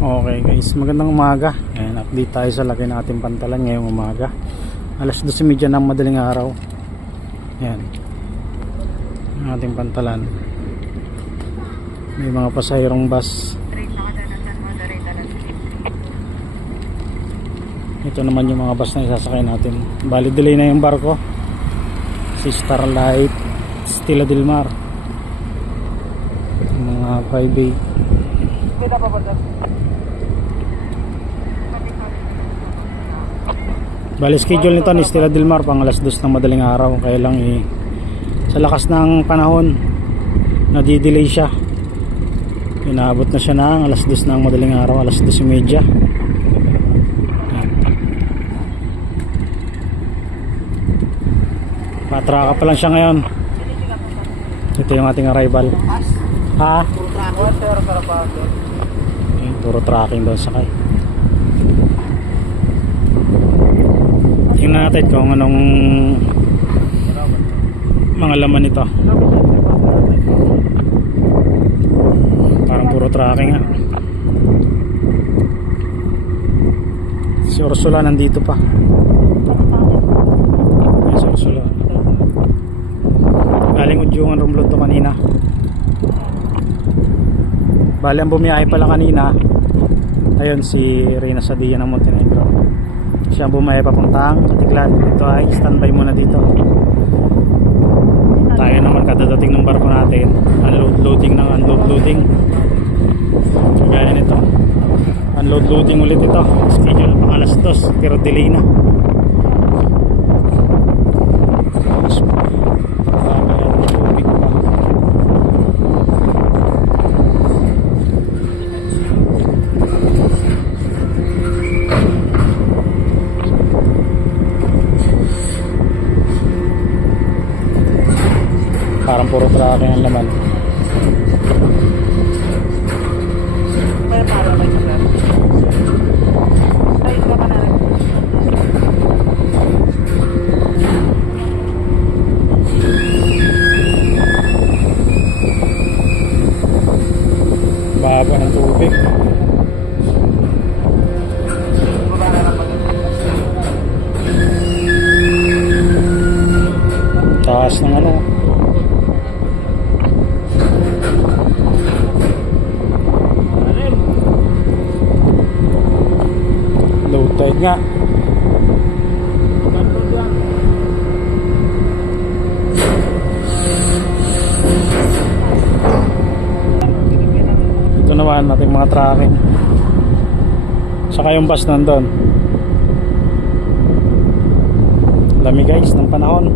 Okay guys, magandang umaga. Ayan, update tayo sa lagay ng ating pantalan ngayong umaga. Alas 12:30 ng madaling araw. Ayan, ang ating pantalan. May mga pasahirong bus. Ito naman yung mga bus na isasakay natin. Bali delay na yung barko. Si Starlight Stella Del Mar. Mga 5A. Kita pa ba? Bali schedule nito ni Stella Del Mar pang alas 2 ng madaling araw. Kaya lang sa lakas ng panahon nadidelay siya. Inaabot na siya ng alas 2 ng madaling araw, alas 2:30. Patraka pa lang siya ngayon. Ito yung ating arrival. Ha? Puro tracking doon sakay. Tingnan natin kung anong mga laman nito. Parang puro tracking nga. Si Ursula nandito pa. Si Ursula galing Udyungan Romblon to kanina. Bali ang bumiyahe pala kanina, ayun si Reyna Sadia ng Montenegro. Siya bumiyahe papuntang Katiklan. Ito ay standby muna dito. Tayo naman kadadating ng barko natin, unload loading ng unload loading. Kagaya nito, unload loading ulit ito. Schedule pang alas 2 pero delay na. Parang puro tracking ang laman. May para may sir. Ay, ka pa na rin. Baba ng tubig. Taas ng ano. Low tide nga. Ito naman ating mga tracking. Saka yung bus nandun. Lamig guys ng panahon.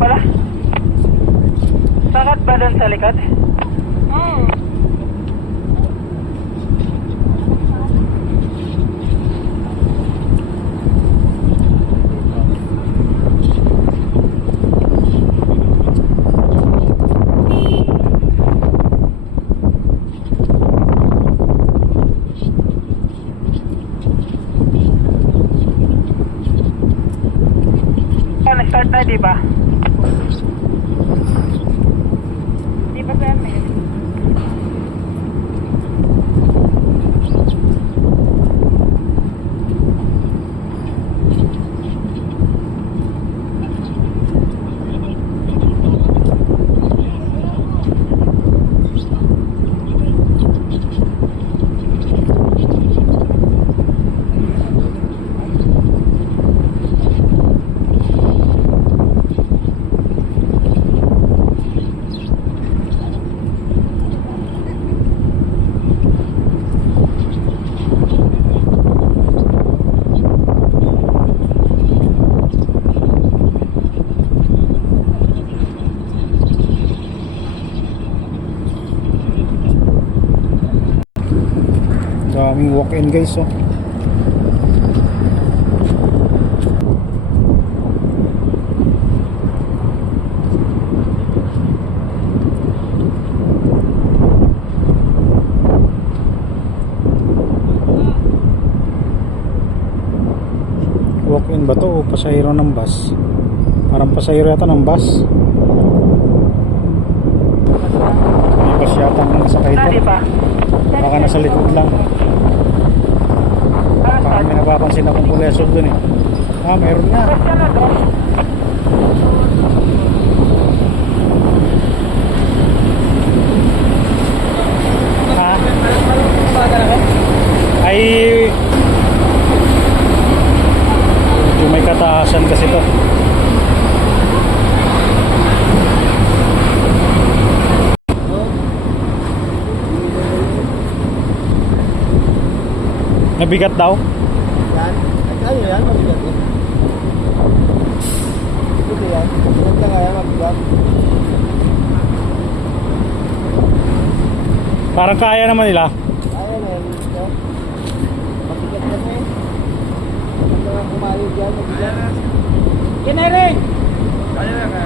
Pala. Sangat ba doon sa likod? Oo. Nag-start na, di ba? Di ba sir? Daming walk-in guys, oh. Walk-in ba to o pasahero ng bus? Parang pasahero yata ng bus. May bus yata ang nasakay Ah, di ito. ba? Baka nasa likod lang. Baka may napapansin akong pulesol dun eh. Ah, meron nga. Question na to. Ha? Ay, medyo may kataasan kasi to. Nabigat daw? Yan. Ano yan? Mabigat eh. Ito yan. Bigat ka nga yan, mabigat. Parang kaya naman nila. Kaya na yan. Ito. Mabigat yan eh. Huwag ka nga kumayod yan, mabigat. Kinering! Kaya na ka.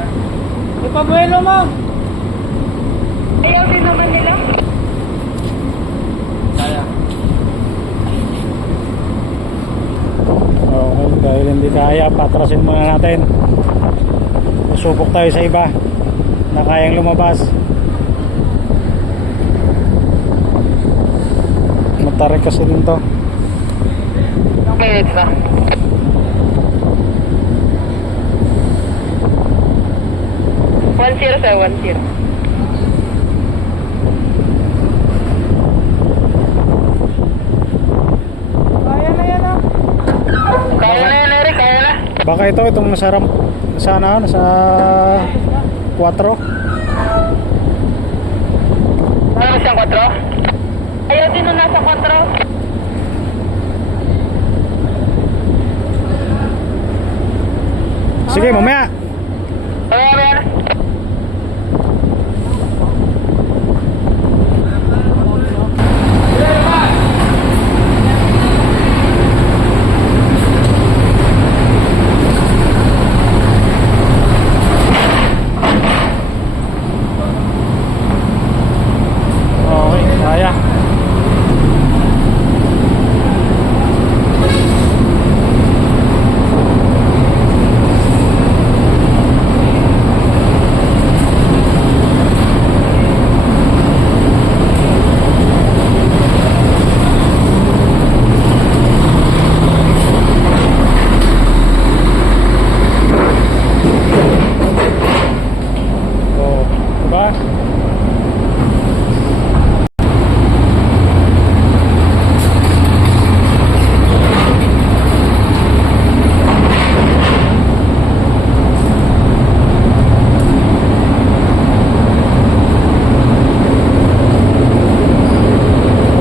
Ipabuelo mo! Ayaw din naman nila. Kaya. Okay, dahil hindi kaya, patrasin muna natin. Susubok tayo sa iba na kayang lumabas. Matarik kasi din to. Okay, ba? One zero sir, 10. Kaya na yan ah. Kaya na yan, Eric, kaya na. Baka itong nasa ramp, nasa 4. Ano siyang 4? Ayaw din nung nasa 4. Sige, mamaya. Kaya na yan. Okay, kaya. Oh, diba?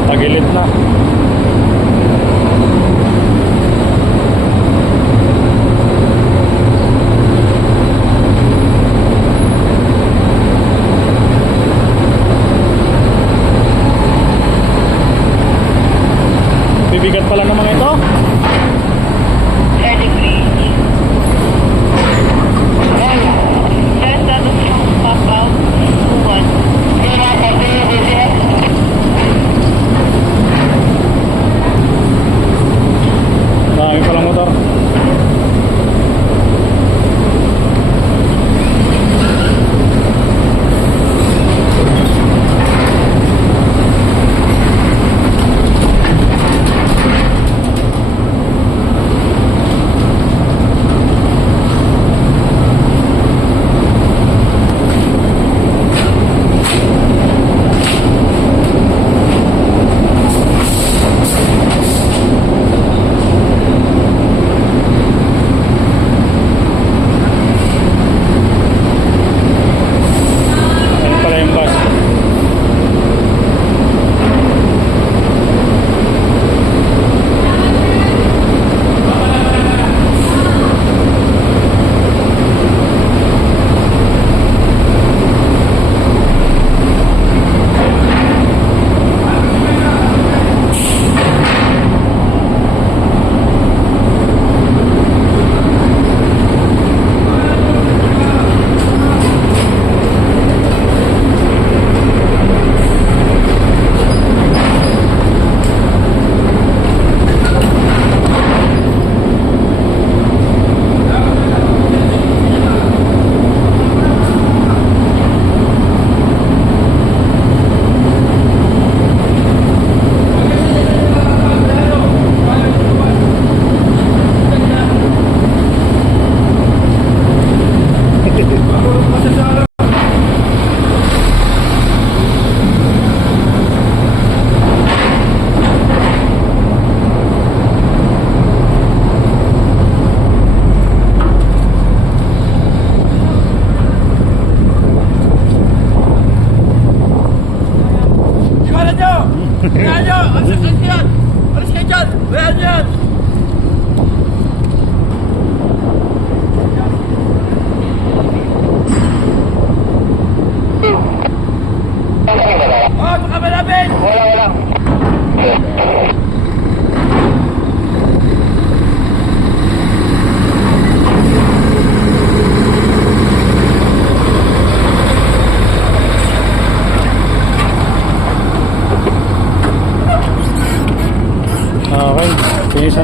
Tagilid na. Bibigat pala ng mga ito. 30 degrees. Yes, that is pop out. 1. Kaya na, continue with it. Dami palang motor.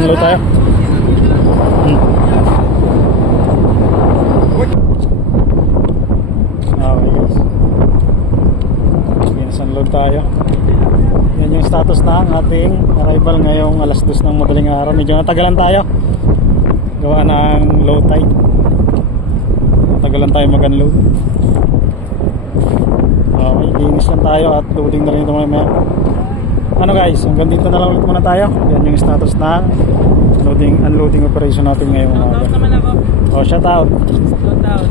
Unload tayo. Okay guys. Unload tayo. Yan yung status ng ating arrival ngayong alas 2 ng madaling araw. Medyo natagalan tayo. Gawa ng low tide. Natagalan tayo mag-unload. Okay, linis lang tayo at loading na rin ito mamaya. Ano guys, hanggang dito na lang ulit muna tayo. Yan yung status ng loading, unloading operation natin ngayong umaga. Shoutout naman ako. Oh, shout out. Shoutout.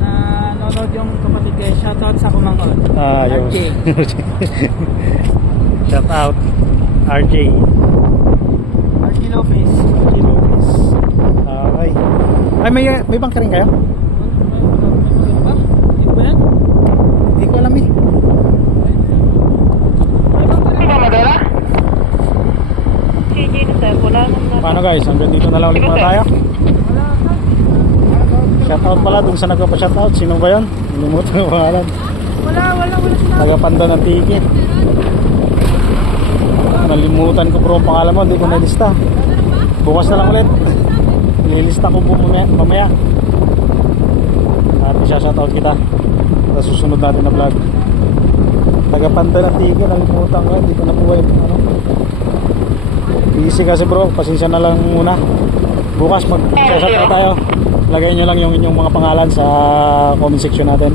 Nanonood yung kapatid ko. Shoutout sa Kumangon. Yun. RJ. Shout out RJ. RJ Lopez. RJ Lopez. Okay. Ay, may bangka rin kayo? Ba? Dito ba yan? Hindi ko alam eh. CJ na sir, wala naman. Paano guys, hanggang dito na lang ulit muna tayo. Shoutout pala dun sa nagpapa-shoutout. Sino ba yun? Nalimutan yung pangalan. Wala sila. Tagapanda ng ticket. Nalimutan ko bro ang pangalan mo, hindi ko nalista. Bukas na lang ulit. Nililista ko po mamaya. At isa-shoutout kita sa susunod natin na vlog. Tagapanda ng ticket, nalimutan ko, hindi ko nakuha yung ano. Busy kasi bro, pasensya na lang muna. Bukas mag-shoutout tayo. Lagay nyo lang yung inyong mga pangalan sa comment section natin.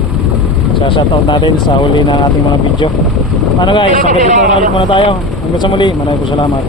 Sa shoutout natin sa huli ng ating mga video. Ano guys, hanggang dito na ulit muna tayo. Hanggang sa muli, maraming salamat.